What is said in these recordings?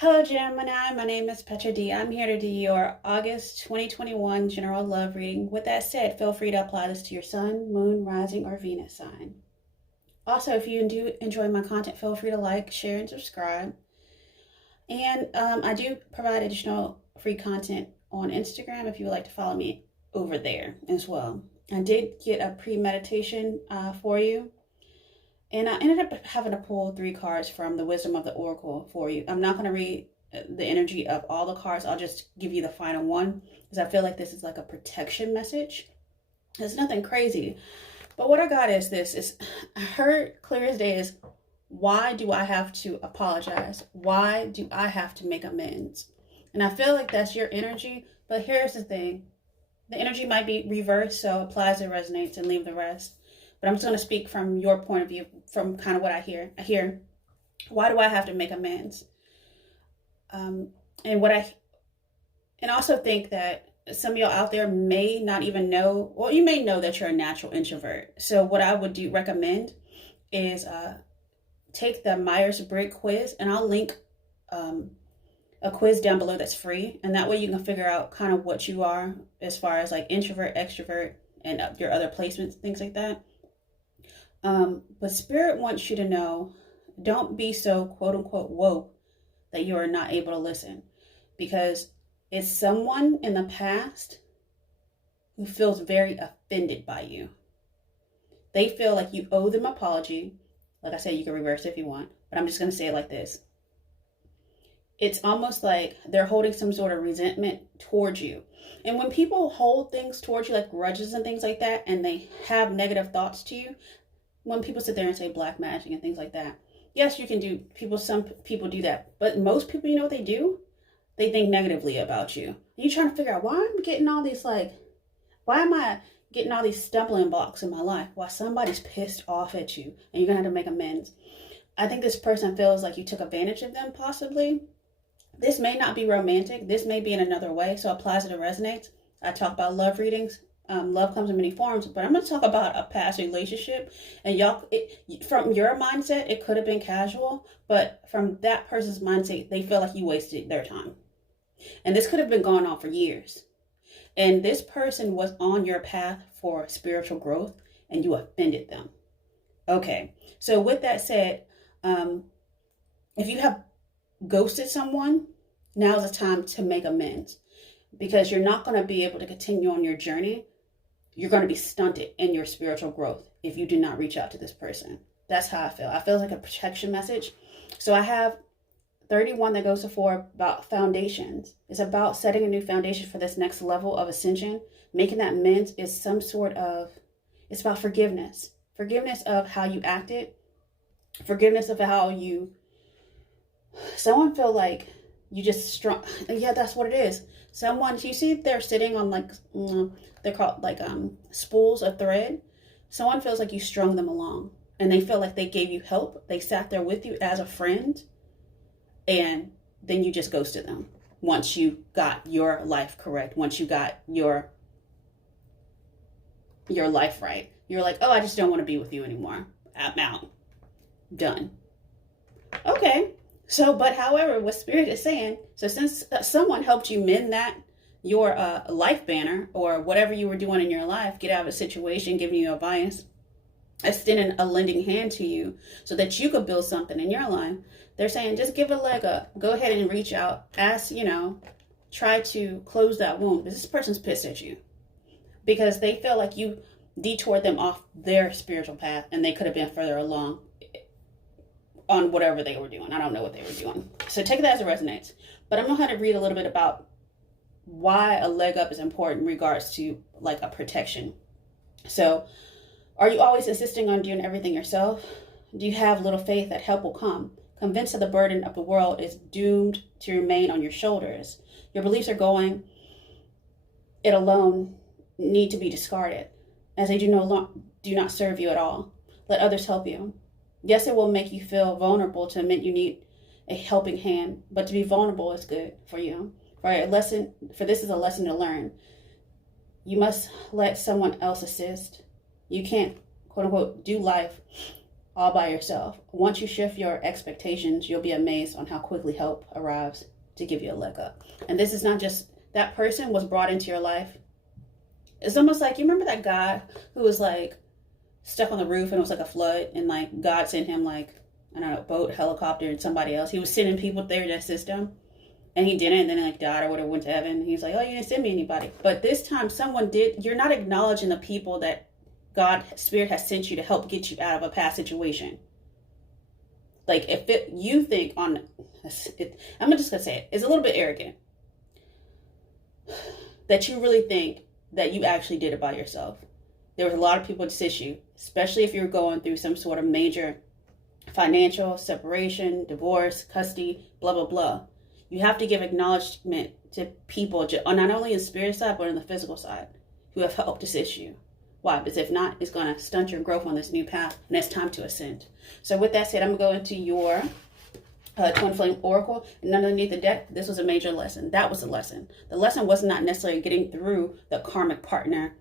Hello Gemini, my name is Petra D. I'm here to do your August 2021 general love reading. With that said, feel free to apply this to your sun, moon, rising, or Venus sign. Also, if you do enjoy my content, feel free to like, share, and subscribe. And I do provide additional free content on Instagram if you would like to follow me over there as well. I did get a pre-meditation for you. And I ended up having to pull 3 cards from the Wisdom of the Oracle for you. I'm not going to read the energy of all the cards. I'll just give you the final one because I feel like this is like a protection message. It's nothing crazy. But what I got is this. I heard clear as day is, why do I have to apologize? Why do I have to make amends? And I feel like that's your energy. But here's the thing. The energy might be reversed, so apply as it resonates and leave the rest. But I'm just going to speak from your point of view, from kind of what I hear. I hear, why do I have to make amends? And also think that some of y'all out there may not even know, well, you may know that you're a natural introvert. So what I would recommend is take the Myers-Briggs quiz, and I'll link a quiz down below that's free. And that way you can figure out kind of what you are as far as like introvert, extrovert, and your other placements, things like that. But Spirit wants you to know, don't be so quote unquote woke that you are not able to listen, because it's someone in the past who feels very offended by you. They feel like you owe them an apology. Like I said, you can reverse it if you want, but I'm just going to say it like this. It's almost like they're holding some sort of resentment towards you. And when people hold things towards you, like grudges and things like that, and they have negative thoughts to you, when people sit there and say black magic and things like that, yes, you can do, some people do that, but most people, you know what they do? They think negatively about you. And you're trying to figure out, why am I getting all these stumbling blocks in my life? Why somebody's pissed off at you and you're gonna have to make amends. I think this person feels like you took advantage of them, possibly. This may not be romantic. This may be in another way, so applies it and resonates. I talk about love readings. Love comes in many forms, but I'm going to talk about a past relationship. And from your mindset, it could have been casual, but from that person's mindset, they feel like you wasted their time. And this could have been going on for years. And this person was on your path for spiritual growth, and you offended them. Okay, so with that said, if you have ghosted someone, now's the time to make amends, because you're not going to be able to continue on your journey. You're going to be stunted in your spiritual growth if you do not reach out to this person. That's how I feel. I feel like a protection message. So I have 31 that goes to 4 about foundations. It's about setting a new foundation for this next level of ascension. Making that amends is it's about forgiveness. Forgiveness of how you acted. Forgiveness of how someone feel like you just strong. Yeah, that's what it is. Someone, you see they're sitting on they're called spools of thread. Someone feels like you strung them along and they feel like they gave you help. They sat there with you as a friend, and then you just ghosted them once you got your life correct. Once you got your life right. You're like, oh, I just don't want to be with you anymore. I'm out. Done. Okay. So, but however, what Spirit is saying, so since someone helped you mend your life banner or whatever you were doing in your life, get out of a situation, giving you advice, extending a lending hand to you so that you could build something in your life, they're saying just give it a leg up. Go ahead and reach out. Ask, try to close that wound. Because this person's pissed at you because they feel like you detoured them off their spiritual path and they could have been further along on whatever they were doing. I don't know what they were doing. So take that as it resonates. But I'm going to read a little bit about why a leg up is important in regards to like a protection. So, are you always insisting on doing everything yourself? Do you have little faith that help will come? Convinced that the burden of the world is doomed to remain on your shoulders. Your beliefs are going it alone need to be discarded, as they do not serve you at all. Let others help you. Yes, it will make you feel vulnerable to admit you need a helping hand, but to be vulnerable is good for you. For this is a lesson to learn. You must let someone else assist. You can't, quote unquote, do life all by yourself. Once you shift your expectations, you'll be amazed on how quickly help arrives to give you a leg up. And this is not just that person was brought into your life. It's almost like, you remember that guy who was like stuck on the roof and it was like a flood, and like God sent him like, I don't know, boat, helicopter, and somebody else. He was sending people there to assist him, and he didn't, and then he like died or whatever, went to heaven. He was like, oh, you didn't send me anybody. But this time someone did. You're not acknowledging the people that God, Spirit has sent you to help get you out of a past situation. Like, if you think on it, I'm just gonna say it, it's a little bit arrogant that you really think that you actually did it by yourself. There was a lot of people to assist you, especially if you're going through some sort of major financial separation, divorce, custody, blah, blah, blah. You have to give acknowledgement to people, not only in the spirit side, but in the physical side, who have helped assist you. Why? Because if not, it's going to stunt your growth on this new path, and it's time to ascend. So with that said, I'm going to go into your Twin Flame Oracle, and underneath the deck, this was a major lesson. That was a lesson. The lesson was not necessarily getting through the karmic partner,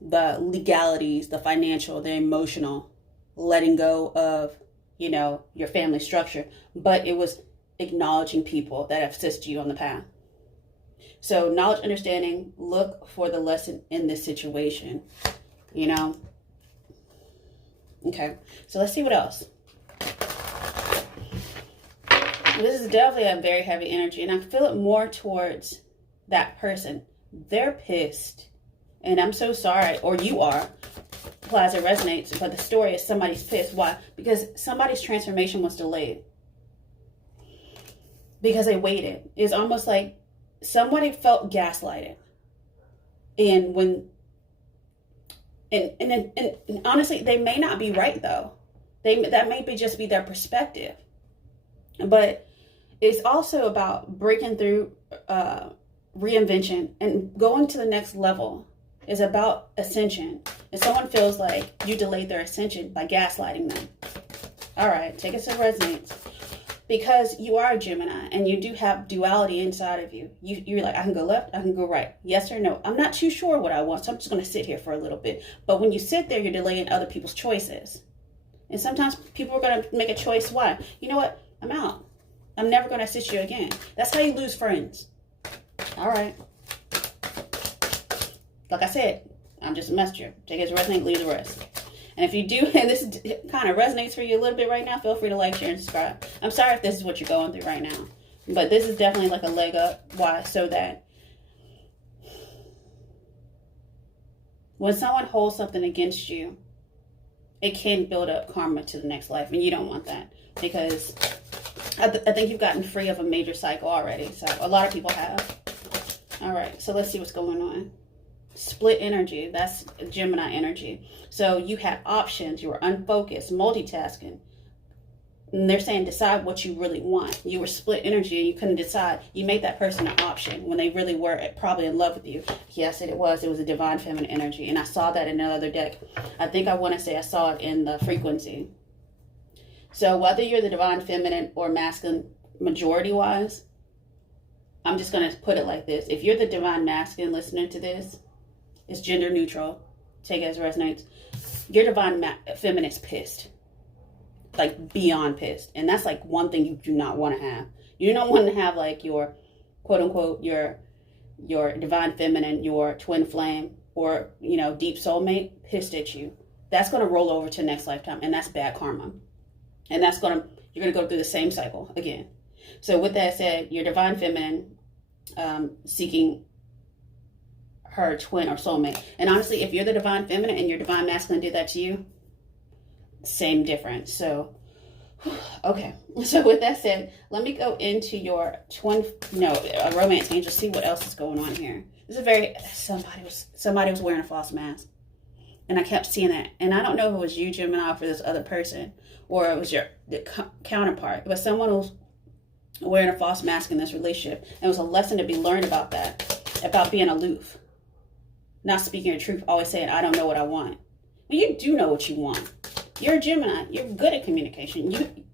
the legalities, the financial, the emotional, letting go of, you know, your family structure, but it was acknowledging people that have assisted you on the path. So knowledge, understanding, look for the lesson in this situation, you know. Okay, so let's see what else. This is definitely a very heavy energy, and I feel it more towards that person. They're pissed, and I'm so sorry, or you are. Plaza resonates, but the story is somebody's pissed. Why? Because somebody's transformation was delayed. Because they waited. It's almost like somebody felt gaslighted. And when, and honestly, they may not be right though. That may just be their perspective. But it's also about breaking through reinvention and going to the next level. Is about ascension. And someone feels like you delayed their ascension by gaslighting them. All right, take it to resonance. Because you are a Gemini and you do have duality inside of you. You're like, I can go left, I can go right. Yes or no. I'm not too sure what I want, so I'm just going to sit here for a little bit. But when you sit there, you're delaying other people's choices. And sometimes people are going to make a choice. Why? You know what? I'm out. I'm never going to assist you again. That's how you lose friends. All right. Like I said, I'm just a messenger. Take it as resonate, leave the rest. And if you do, and this kind of resonates for you a little bit right now, feel free to like, share, and subscribe. I'm sorry if this is what you're going through right now. But this is definitely like a leg up. Why? So that when someone holds something against you, it can build up karma to the next life. And you don't want that. Because I think you've gotten free of a major cycle already. So a lot of people have. All right. So let's see what's going on. Split energy, that's Gemini energy. So you had options, you were unfocused, multitasking. And they're saying decide what you really want. You were split energy and you couldn't decide. You made that person an option when they really were probably in love with you. Yes, it was a divine feminine energy. And I saw that in another deck. I think I want to say I saw it in the frequency. So whether you're the divine feminine or masculine majority wise, I'm just going to put it like this. If you're the divine masculine listening to this, it's gender neutral. Take it as resonates. Your divine feminine is pissed. Like beyond pissed. And that's like one thing you do not want to have. You don't want to have like your quote unquote your divine feminine, your twin flame, or you know, deep soulmate pissed at you. That's gonna roll over to next lifetime, and that's bad karma. And you're gonna go through the same cycle again. So with that said, your divine feminine seeking her twin or soulmate. And honestly, if you're the divine feminine and your divine masculine did that to you, same difference. So, okay. So with that said, let me go into your romance angel, see what else is going on here. This is somebody was wearing a false mask. And I kept seeing that. And I don't know if it was you, Gemini, or for this other person, or it was the counterpart. But someone was wearing a false mask in this relationship. And it was a lesson to be learned about that, about being aloof. Not speaking the truth, always saying, I don't know what I want. Well, you do know what you want. You're a Gemini. You're good at communication.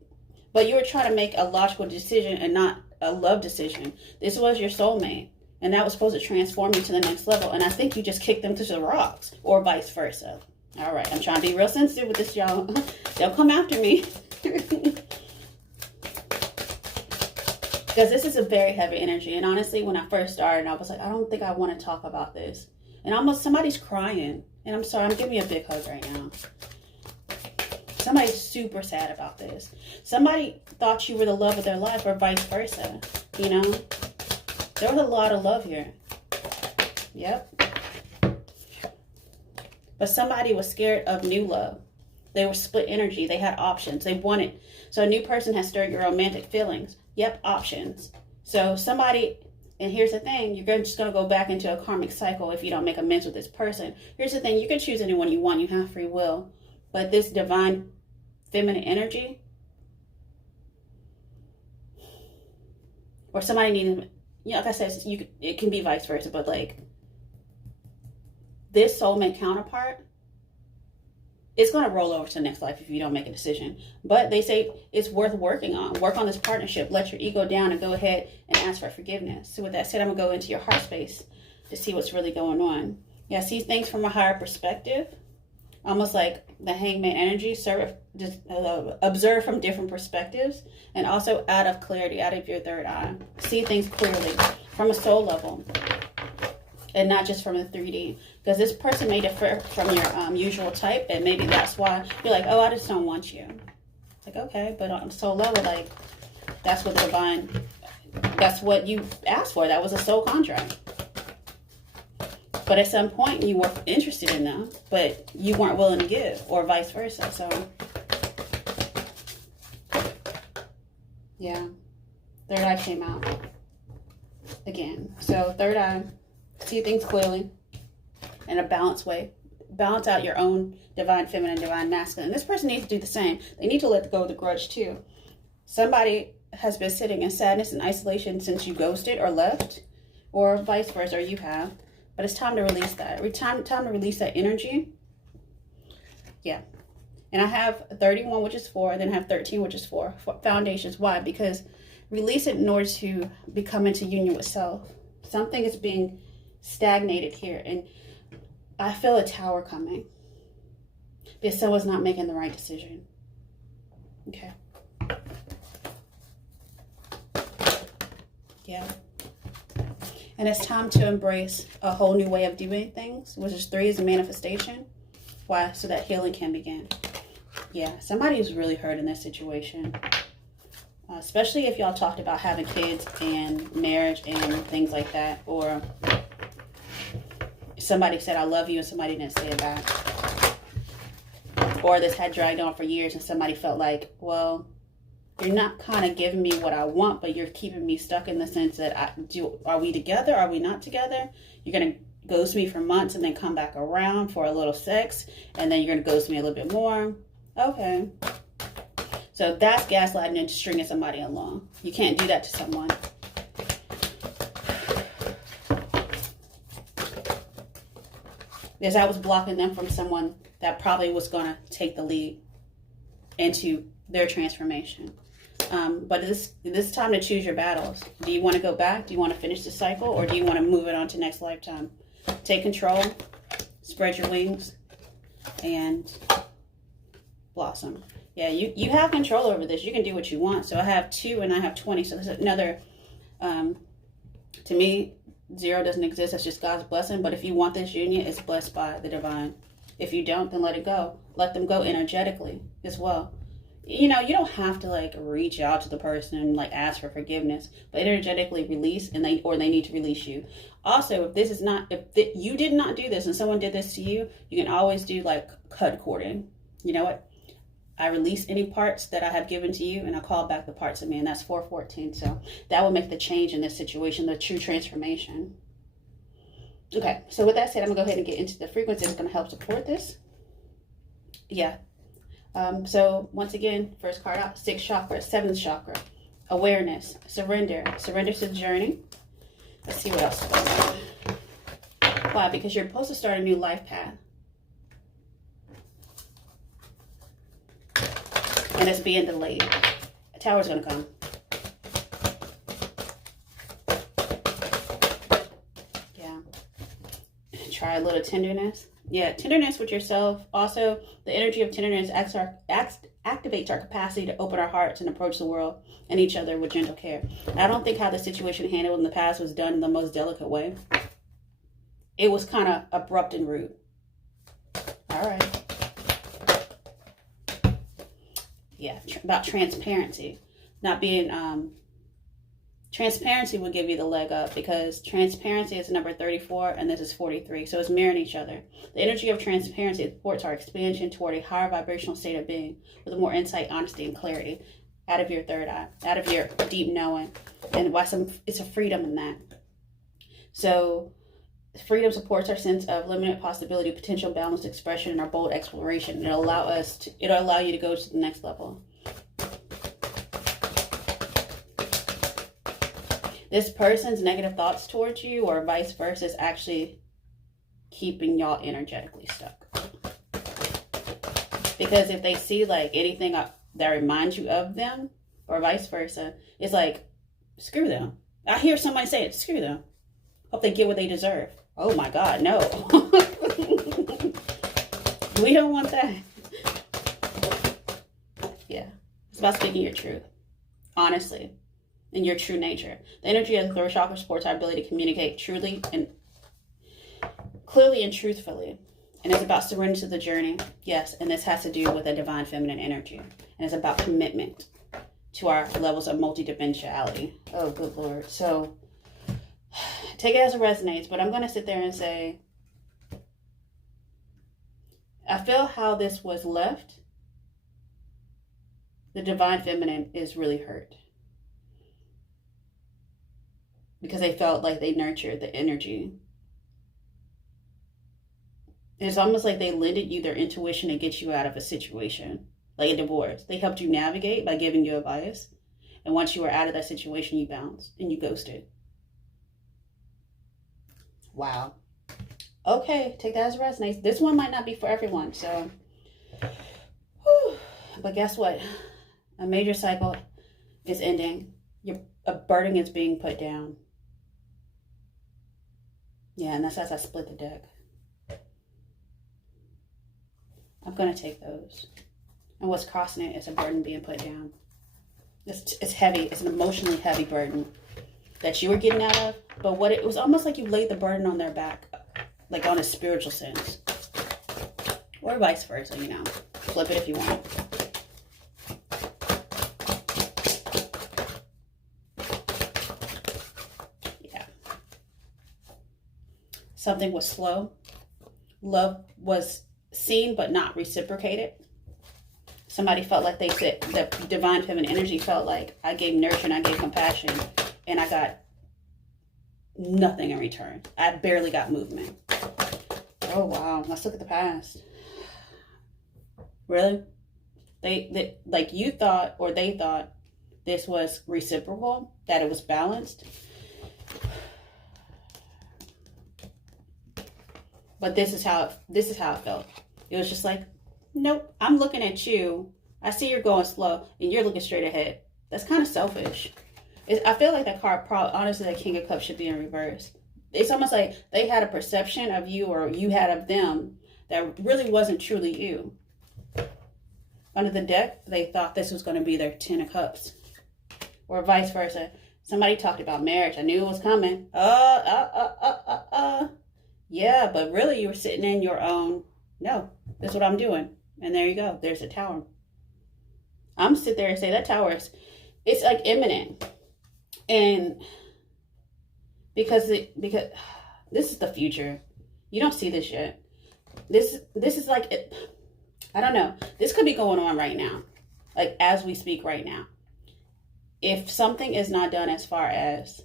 But you were trying to make a logical decision and not a love decision. This was your soulmate. And that was supposed to transform you to the next level. And I think you just kicked them to the rocks. Or vice versa. All right, I'm trying to be real sensitive with this, y'all. Don't come after me. Because this is a very heavy energy. And honestly, when I first started, I was like, I don't think I want to talk about this. And almost somebody's crying. And I'm sorry, I'm giving you a big hug right now. Somebody's super sad about this. Somebody thought you were the love of their life or vice versa. You know? There was a lot of love here. Yep. But somebody was scared of new love. They were split energy. They had options. They wanted. So a new person has stirred your romantic feelings. Yep, options. So somebody, and here's the thing, you're just going to go back into a karmic cycle if you don't make amends with this person. Here's the thing, you can choose anyone you want. You have free will. But this divine feminine energy, or somebody needing, you know, like I said, it can be vice versa, but like this soulmate counterpart, it's going to roll over to the next life if you don't make a decision. But they say it's worth working on. Work on this partnership. Let your ego down and go ahead and ask for forgiveness. So with that said, I'm going to go into your heart space to see what's really going on. Yeah, see things from a higher perspective. Almost like the hangman energy. Observe from different perspectives. And also out of clarity, out of your third eye. See things clearly from a soul level. And not just from the 3D. Because this person may differ from your usual type. And maybe that's why you're like, oh, I just don't want you. It's like, okay. But on a soul level, like, that's what the divine, that's what you asked for. That was a soul contract. But at some point, you were interested in them. But you weren't willing to give. Or vice versa. So, yeah. Third eye came out. Again. So, third eye. See things clearly in a balanced way. Balance out your own divine feminine, divine masculine. And this person needs to do the same. They need to let go of the grudge too. Somebody has been sitting in sadness and isolation since you ghosted or left, or vice versa, or you have. But it's time to release that. Time to release that energy. Yeah. And I have 31, which is 4, then I have 13, which is 4. Foundations. Why? Because release it in order to become into union with self. Something is being stagnated here, and I feel a tower coming because someone's not making the right decision. Okay. Yeah. And it's time to embrace a whole new way of doing things, which is 3 is a manifestation. Why? So that healing can begin. Yeah, somebody is really hurt in this situation. Especially if y'all talked about having kids and marriage and things like that, or somebody said I love you and somebody didn't say it back, or this had dragged on for years and somebody felt like, well, you're not kind of giving me what I want, but you're keeping me stuck in the sense that are we together, are we not together? You're gonna ghost me for months and then come back around for a little sex, and then you're gonna ghost me a little bit more. Okay. So that's gaslighting and stringing somebody along. You can't do that to someone. Because I was blocking them from someone that probably was going to take the lead into their transformation. But this time to choose your battles. Do you want to go back? Do you want to finish the cycle? Or do you want to move it on to next lifetime? Take control. Spread your wings. And blossom. Yeah, you have control over this. You can do what you want. So I have 2 and I have 20. So this is another, to me, 0 doesn't exist. That's just God's blessing. But if you want this union, it's blessed by the divine. If you don't, then let it go. Let them go energetically as well. You know, you don't have to like reach out to the person and like ask for forgiveness, but energetically release, and they need to release you. Also, if you did not do this and someone did this to you, you can always do like cut cording. You know what? I release any parts that I have given to you, and I call back the parts of me, and that's 414. So that will make the change in this situation, the true transformation. Okay, so with that said, I'm going to go ahead and get into the frequency that's going to help support this. Yeah. So once again, first card out, 6th chakra, 7th chakra, awareness, surrender to the journey. Let's see what else is going on. Why? Because you're supposed to start a new life path. And it's being delayed. A tower's going to come. Yeah. Try a little tenderness. Yeah, tenderness with yourself. Also, the energy of tenderness activates our capacity to open our hearts and approach the world and each other with gentle care. And I don't think how the situation handled in the past was done in the most delicate way. It was kind of abrupt and rude. All right. Yeah, about transparency. Not being, transparency would give you the leg up because transparency is number 34 and this is 43. So it's mirroring each other. The energy of transparency supports our expansion toward a higher vibrational state of being with more insight, honesty, and clarity out of your third eye, out of your deep knowing. And it's a freedom in that. So freedom supports our sense of limited possibility, potential, balanced expression, and our bold exploration. It'll allow you to go to the next level. This person's negative thoughts towards you or vice versa is actually keeping y'all energetically stuck. Because if they see like anything that reminds you of them or vice versa, it's like, screw them. I hear somebody say it, screw them. Hope they get what they deserve. Oh my God, no. We don't want that. Yeah. It's about speaking your truth. Honestly. In your true nature. The energy of the throat chakra supports our ability to communicate truly and clearly and truthfully. And it's about surrender to the journey. Yes, and this has to do with a divine feminine energy. And it's about commitment to our levels of multidimensionality. Oh, good Lord. So take it as it resonates, but I'm going to sit there and say, I feel how this was left. The divine feminine is really hurt. Because they felt like they nurtured the energy. It's almost like they lended you their intuition to get you out of a situation. Like a divorce. They helped you navigate by giving you advice. And once you were out of that situation, you bounced and you ghosted. Wow. Okay, take that as it resonates. This one might not be for everyone, so. Whew. But guess what? A major cycle is ending. A burden is being put down. Yeah, and that's as I split the deck. I'm going to take those. And what's crossing it is a burden being put down. It's heavy. It's an emotionally heavy burden that you were getting out of. But it was almost like you laid the burden on their back. Like on a spiritual sense. Or vice versa, you know. Flip it if you want. Something was slow. Love was seen but not reciprocated. Somebody felt like they said, the divine feminine energy felt like I gave nurture and I gave compassion and I got nothing in return. I barely got movement. Oh wow, let's look at the past. Really? They like you thought or they thought this was reciprocal, that it was balanced. But this is how it felt. It was just like, nope, I'm looking at you. I see you're going slow and you're looking straight ahead. That's kind of selfish. I feel like that card, honestly, that King of Cups should be in reverse. It's almost like they had a perception of you or you had of them that really wasn't truly you. Under the deck, they thought this was going to be their 10 of Cups. Or vice versa. Somebody talked about marriage. I knew it was coming. Yeah, but really you were sitting in your own, no, that's what I'm doing. And there you go. There's a tower. I'm sit there and say that tower it's like imminent. And because this is the future. You don't see this yet. This is like, I don't know. This could be going on right now. Like as we speak right now. If something is not done as far as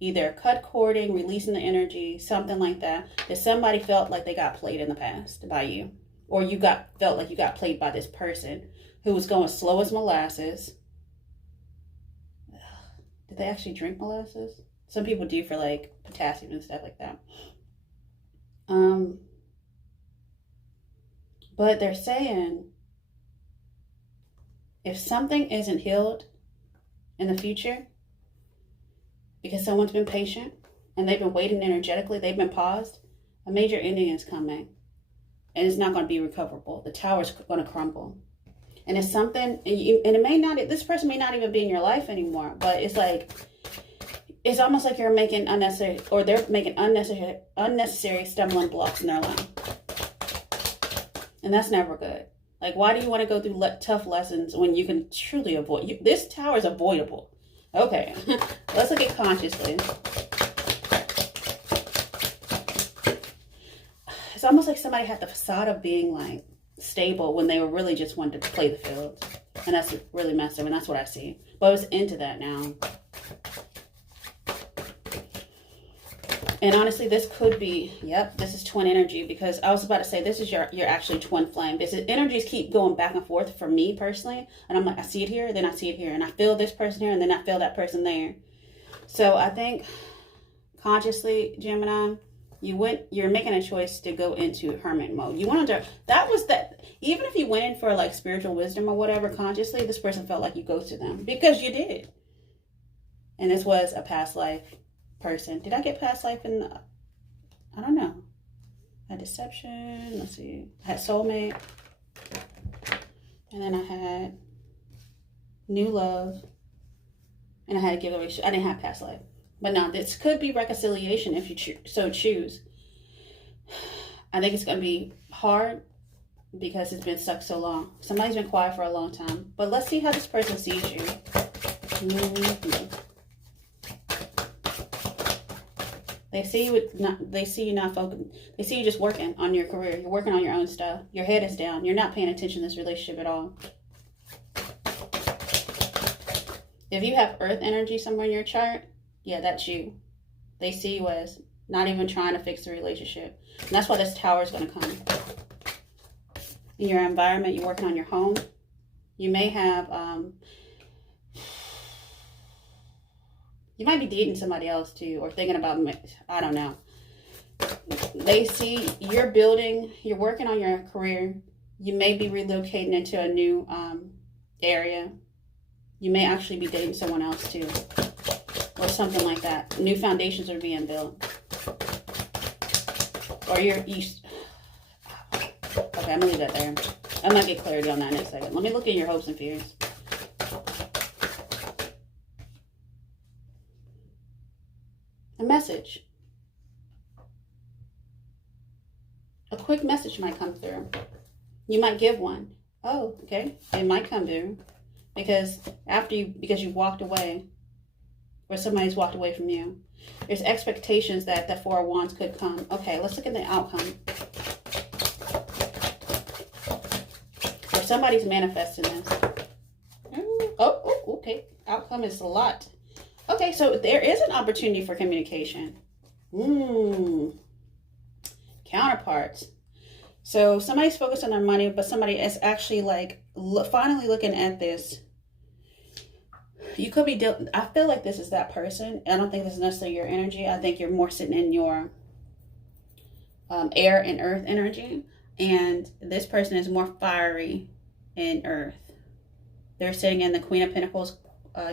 either cut cording, releasing the energy, something like that somebody felt like they got played in the past by you. Or you felt like you got played by this person who was going slow as molasses. Did they actually drink molasses? Some people do for like potassium and stuff like that. But they're saying if something isn't healed in the future, because someone's been patient and they've been waiting energetically, they've been paused, a major ending is coming. and it's not going to be recoverable. The tower's going to crumble. And it's something, and it may not, this person may not even be in your life anymore, but it's like, it's almost like you're making unnecessary, or they're making unnecessary stumbling blocks in their life. And that's never good. Like, why do you want to go through tough lessons when you can truly avoid? This tower is avoidable. Okay, let's look at consciously. It's almost like somebody had the facade of being like stable when they were really just wanted to play the field. And that's really messed up, and that's what I see. But I was into that now. And honestly, this could be, yep, this is twin energy, because I was about to say this is your actually twin flame. Because energies keep going back and forth for me personally. And I'm like, I see it here, then I see it here. And I feel this person here, and then I feel that person there. So I think consciously, Gemini, you're making a choice to go into hermit mode. You wanted to, even if you went in for like spiritual wisdom or whatever, consciously, this person felt like you ghosted them because you did. And this was a past life person. Did I get past life in the, I don't know. I had deception. Let's see. I had soulmate. And then I had new love. And I had to give away. I didn't have past life. But no, this could be reconciliation if you so choose. I think it's going to be hard because it's been stuck so long. Somebody's been quiet for a long time. But let's see how this person sees you. Mm-hmm. They see you not focused. They see you just working on your career. You're working on your own stuff. Your head is down. You're not paying attention to this relationship at all. If you have earth energy somewhere in your chart, yeah, that's you. They see you as not even trying to fix the relationship. And that's why this tower is going to come. In your environment, you're working on your home. You may have, you might be dating somebody else too, or thinking about, I don't know. They see you're building, you're working on your career. You may be relocating into a new area. You may actually be dating someone else too, or something like that. New foundations are being built. Or okay, I'm gonna leave that there. I might get clarity on that in a second. Let me look at your hopes and fears. A message. A quick message might come through. You might give one. Oh, okay. It might come through. Because you walked away, or somebody's walked away from you. There's expectations that the Four of Wands could come. Okay, let's look at the outcome. Or somebody's manifesting this. Oh, okay. Outcome is a lot. Okay, so there is an opportunity for communication. Counterparts. So somebody's focused on their money, but somebody is actually like finally looking at this. You could be I feel like this is that person. I don't think this is necessarily your energy. I think you're more sitting in your air and earth energy. And this person is more fiery in earth. They're sitting in the Queen of Pentacles,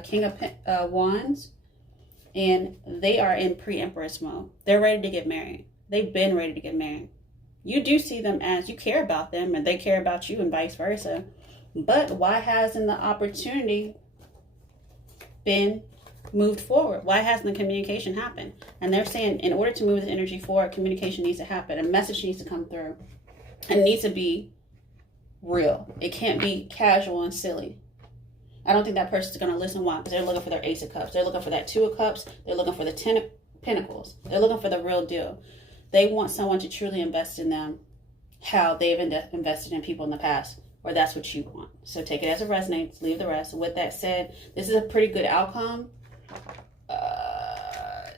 King of Wands. And they are in pre-Empress mode. They're ready to get married. They've been ready to get married. You do see them as you care about them and they care about you and vice versa. But why hasn't the opportunity been moved forward? Why hasn't the communication happened? And they're saying in order to move this energy forward, communication needs to happen. A message needs to come through. It needs to be real. It can't be casual and silly. I don't think that person's going to listen. Why? Because they're looking for their Ace of Cups. They're looking for that Two of Cups. They're looking for the 10 of Pentacles. They're looking for the real deal. They want someone to truly invest in them how they've invested in people in the past, or that's what you want. So take it as it resonates, leave the rest. With that said, this is a pretty good outcome. I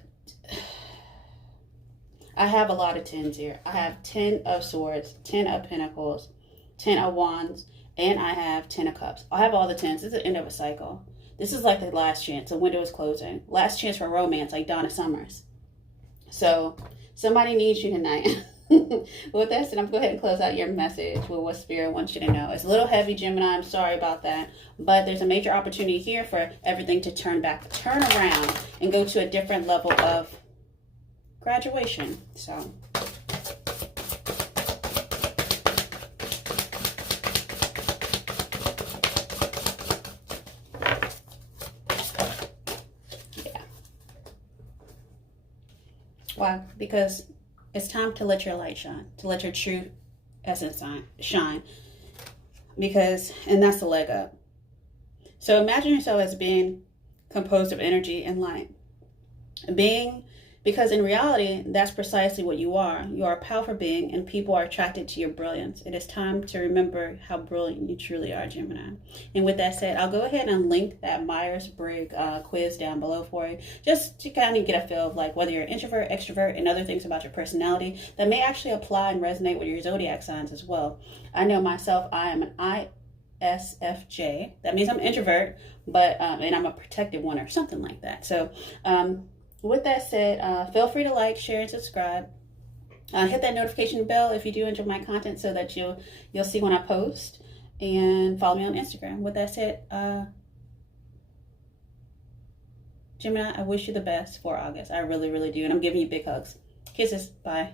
have a lot of 10s here. I have 10 of Swords, 10 of Pentacles, 10 of Wands, and I have 10 of Cups. I have all the 10s. This is the end of a cycle. This is like the last chance. The window is closing. Last chance for romance, like Donna Summers. So somebody needs you tonight. With that said, I'm going to go ahead and close out your message with what Spirit wants you to know. It's a little heavy, Gemini. I'm sorry about that. But there's a major opportunity here for everything to turn around, and go to a different level of graduation. So Why? Because it's time to let your light shine, to let your true essence shine. Because, and that's the leg up. So imagine yourself as being composed of energy and light. Because in reality, that's precisely what you are. You are a powerful being, and people are attracted to your brilliance. It is time to remember how brilliant you truly are, Gemini. And with that said, I'll go ahead and link that Myers-Briggs quiz down below for you, just to kind of get a feel of like whether you're an introvert, extrovert, and other things about your personality that may actually apply and resonate with your zodiac signs as well. I know myself, I am an ISFJ. That means I'm an introvert, but and I'm a protected one or something like that. So, with that said, feel free to like, share, and subscribe. Hit that notification bell if you do enjoy my content so that you'll see when I post. And follow me on Instagram. With that said, Gemini, I wish you the best for August. I really, really do. And I'm giving you big hugs. Kisses. Bye.